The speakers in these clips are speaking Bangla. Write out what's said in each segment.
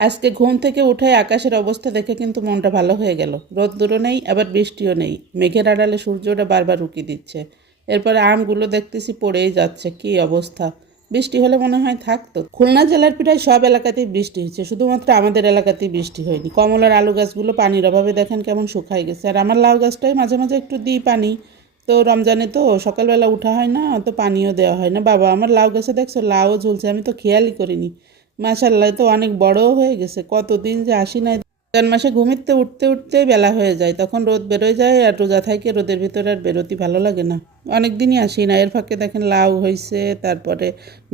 আজকে ঘুম থেকে উঠে আকাশের অবস্থা দেখে কিন্তু মনটা ভালো হয়ে গেল। রোদ্দুরও নেই, আবার বৃষ্টিও নেই। মেঘের আড়ালে সূর্যটা বারবার উঁকি দিচ্ছে। এরপরে আমগুলো দেখতেছি পড়েই যাচ্ছে, কি অবস্থা। বৃষ্টি হলে মনে হয় থাকতো। খুলনা জেলার প্রায় সব এলাকাতেই বৃষ্টি হয়েছে, শুধুমাত্র আমাদের এলাকাতেই বৃষ্টি হয়নি। কমলার আলু গাছগুলো পানির অভাবে দেখেন কেমন শুকায় গেছে। আর আমার লাউ গাছটাই মাঝে মাঝে একটু দিই পানি। তো রমজানে তো সকালবেলা উঠা হয় না, তো পানিও দেওয়া হয় না। বাবা, আমার লাউ গাছে দেখছো লাউও ঝুলছে, আমি তো খেয়ালই করিনি। মাশাল্লাহ, তো অনেক বড়ও হয়ে গেছে। কতদিন যে আসি নাই। রমজান মাসে ঘুমিতে উঠতে উঠতেই বেলা হয়ে যায়, তখন রোদ বেরোয় যায়। আর রোজা থাকে, রোদের ভিতরে আর বেরোতে ভালো লাগে না। অনেক দিনই আসি না। এর ফাঁকে দেখেন লাউ হয়েছে, তারপরে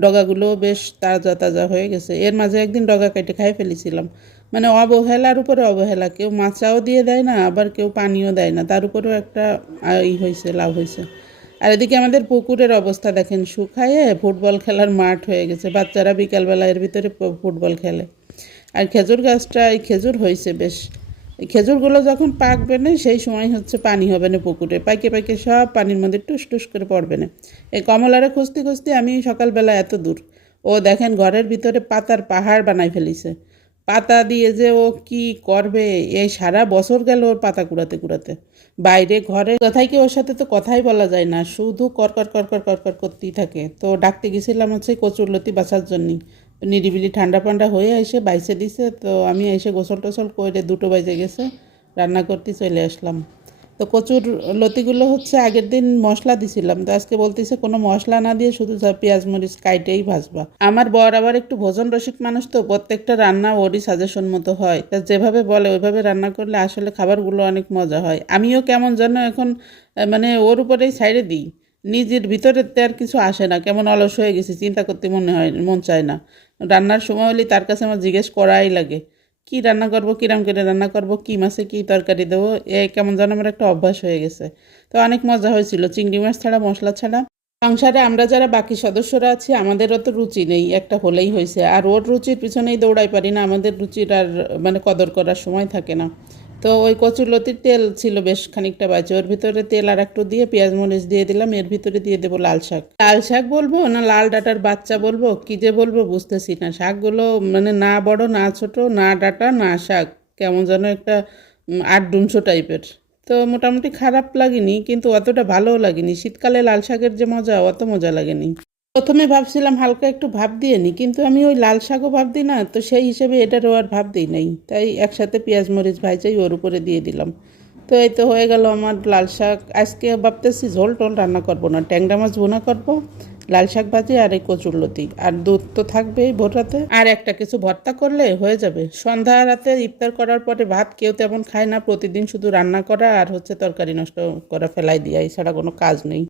ডগাগুলোও বেশ তাজা তাজা হয়ে গেছে। এর মাঝে একদিন ডগা কেটে খাই ফেলেছিলাম। মানে অবহেলার উপরে অবহেলা, কেউ মাচাও দিয়ে দেয় না, আবার কেউ পানিও দেয় না, তার উপরেও একটা হয়েছে, লাউ হয়েছে। আর এদিকে আমাদের পুকুরের অবস্থা দেখেন, শুকায়ে ফুটবল খেলার মাঠ হয়ে গেছে। বাচ্চারা বিকালবেলা এর ভিতরে ফুটবল খেলে। আর খেজুর গাছটা, এই খেজুর হয়েছে বেশ। এই খেজুরগুলো যখন পাকবে না, সেই সময় হচ্ছে পানি হবে না পুকুরে। পাইকে পাইকে সব পানির মধ্যে টুস টুস করে পড়বে না। এই কমলারে খুঁজতে খুঁজতে আমি সকালবেলা এত দূর। ও দেখেন ঘরের ভিতরে পাতার পাহাড় বানাই ফেলিছে। পাতা দিয়ে যে ও কি করবে, এই সারা বছর গেল ওর পাতা কুড়াতে কুড়াতে। বাইরে ঘরে কথাই কি, ওর সাথে তো কথাই বলা যায় না, শুধু করকর করকর করকর করতেই থাকে। তো ডাকতে গেছিলাম হচ্ছে কচুরলতি বাছার জন্যই। নিরিবিলি ঠান্ডা পান্ডা হয়ে এসে বাইসে দিছে, তো আমি এসে গোসল টোসল করে 2টো বাজে গেছে, রান্না করতে চলে আসলাম। তো কচুর লতিগুলো হচ্ছে আগের দিন মশলা দিছিলাম, তো আজকে বলতেছে কোনো মশলা না দিয়ে শুধু পেঁয়াজ মরিচ কাইটেই ভাজবা। আমার বর আবার একটু ভোজন রসিক মানুষ, তো প্রত্যেকটা রান্না ওরই সাজেশন মতো হয়। তা যেভাবে বলে ওইভাবে রান্না করলে আসলে খাবারগুলো অনেক মজা হয়। আমিও কেমন যেন এখন মানে ওর উপরেই ছাইড়ে দিই। নিজের ভিতরে তো আর কিছু আসে না, কেমন অলস হয়ে গেছি, চিন্তা করতে মন চায় না। রান্নার সময় হলে তার কাছে আমার জিজ্ঞেস করাই লাগে, কি রান্না করব, কিরাম করে রান্না করব, কি মাছে কি তরকারি দেবো। কেমন যেন আমার একটা অভ্যাস হয়ে গেছে। তো অনেক মজা হয়েছিল, চিংড়ি মাছ ছাড়া, মশলা ছাড়া। সংসারে আমরা যারা বাকি সদস্যরা আছি, আমাদেরও তো রুচি নেই, একটা হলেই হয়েছে। আর ওর রুচির পিছনেই দৌড়াই পারি না, আমাদের রুচির আর মানে কদর করার সময় থাকে না। তো ওই কচুরলতির তেল ছিল বেশ খানিকটা বাজে, ওর ভিতরে তেল আর একটু দিয়ে পেঁয়াজ মরিচ দিয়ে দিলাম। এর ভিতরে দিয়ে দেবো লাল শাক। লাল শাক বলবো না লাল ডাঁটার বাচ্চা বলবো, কি যে বলবো বুঝতেছি না। শাকগুলো মানে না বড় না ছোট, না ডাঁটা না শাক, কেমন যেন একটা আট ডুমসো টাইপের। তো মোটামুটি খারাপ লাগেনি, কিন্তু অতটা ভালোও লাগেনি। শীতকালে লাল শাকের যে মজা, অত মজা লাগেনি। প্রথমে ভাবছিলাম হালকা একটু ভাপ দিয়ে নিই, কিন্তু আমি ওই লাল শাকও ভাপ দিই না, তো সেই হিসেবে এটারও আর ভাপ দিই নাই। তাই একসাথে পেঁয়াজ মরিচ ভাইজাই ওর উপরে দিয়ে দিলাম। তো এই তো হয়ে গেল আমার লাল শাক। আজকে ভাবতেছি ঝোল টোল রান্না করবো না, ট্যাংরা মাছ ভুনা করবো, লাল শাক ভাজি আর এই কচুরলতি, আর দুধ তো থাকবেই ভোর রাতে, আর একটা কিছু ভর্তা করলে হয়ে যাবে। সন্ধ্যা রাতে ইফতার করার পরে ভাত কেউ তেমন খায় না, প্রতিদিন শুধু রান্না করা আর হচ্ছে তরকারি নষ্ট করা, ফেলাই দিয়া, এছাড়া কোনো কাজ নেই।